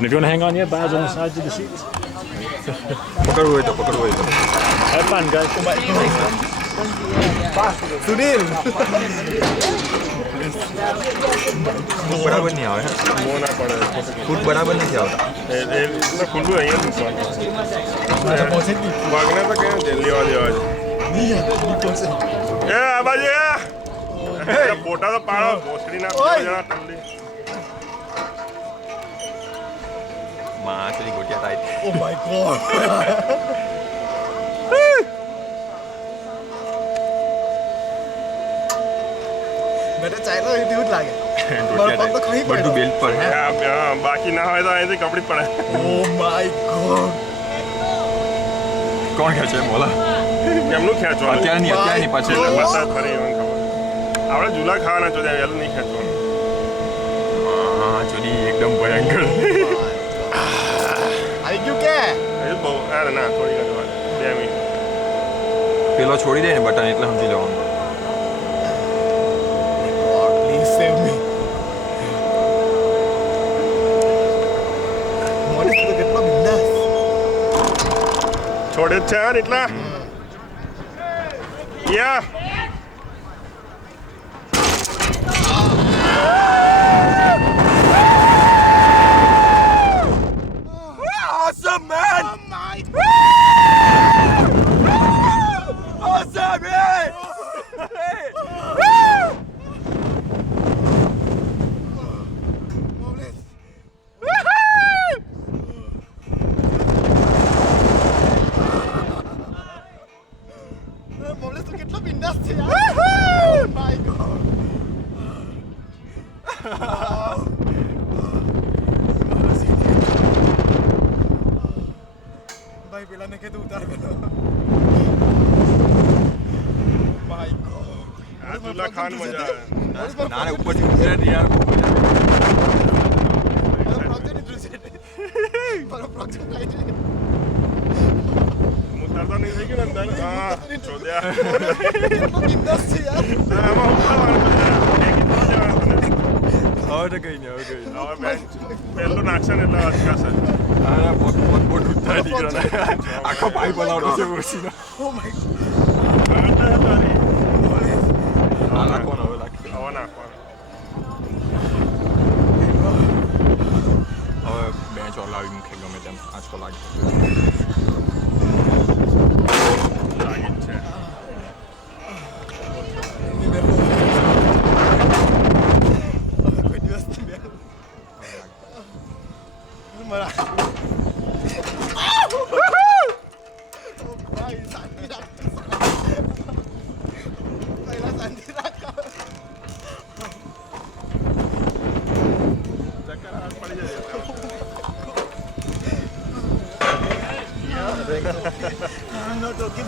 And if you want to hang on, yeah, bars on the sides of the seats. પકડવું હોય તો પકડવું હોય તો Have fun, guys. Sunil બરાબર નહીં આવે મો ના પડે ફૂટ બરાબર નથી આવતા એટલે ખુલ્લું અહીંયા વાગને તો કેમ છે લેવા દેવા છે એ આ બાજુ ફોટા તો પાડો ભોસડી ના જણા ટલ્લી માછલી Gotiya tight Oh my god. મેં તો ચાલ્યો એવું જ લાગે મારો પગ તો ખહી પડ્યો બધું બેલ્ટ પર હે બાકી ના હોય તો અહીંથી કપડી પડે Oh my god. કોણ ખેંચે મોલા એમનું ખેંચવાનું અત્યારની પાછળ એટલે મસાજ ફરી એમને ખબર આપણે ઝૂલા ખાવાના છો ત્યાં વહેલું નહીં ખેંચવાનું હા ચોરી એકદમ ભયંકર આવી ગયું કે એ બહુ અરે ના થોડી ઘણી વાર 2 મિનિટ પેલો છોડી દે ને બટન એટલે સમજી લેવાનું God, please save me. મોરી તો કેટલો બિંદાસ છોડે જ છે યાર એટલા યા Awesome, man! Oh my Awesome, man! Moles તો કેટલો બિંદાસ છે યાર Oh my god. ભાઈ પેલાને કીધું ઉતાર પેલો માય ગોડ આ ઝૂલા ખાવાની મજા આવે ના ના ઉપરથી ઉતરે ને યાર બહુ મજા મારો પ્રોજેક્ટ આવી છે હું તરતો નહીં થઈ ગયો ને અંદર હા ચોદ્યા કેટલો બિંદાસ છે યાર આમાં ઉપાડવાનું હવે તો કઈ નહીં હવે હવે બેન પહેલું નાખશે ને એટલે અટકાશે આના પગ બોટ ઉતરા નીકળ્યા આખો પાઇપ બનાવતો છે ઓછીનો Oh my god. આ નાખવાનો હવે નાખી હવે નાખવાનું હવે બેન્ચ ઓલાવી મૂકે ગમે તેમ આંચકો લાગે લાગે જ છે કોઈ દિવસ નહીં બેઠો. મારા ભાઈ શાંતિ રાખ પહેલા શાંતિ રાખ ચક્કર હાથ પડી જાય I'm not okay.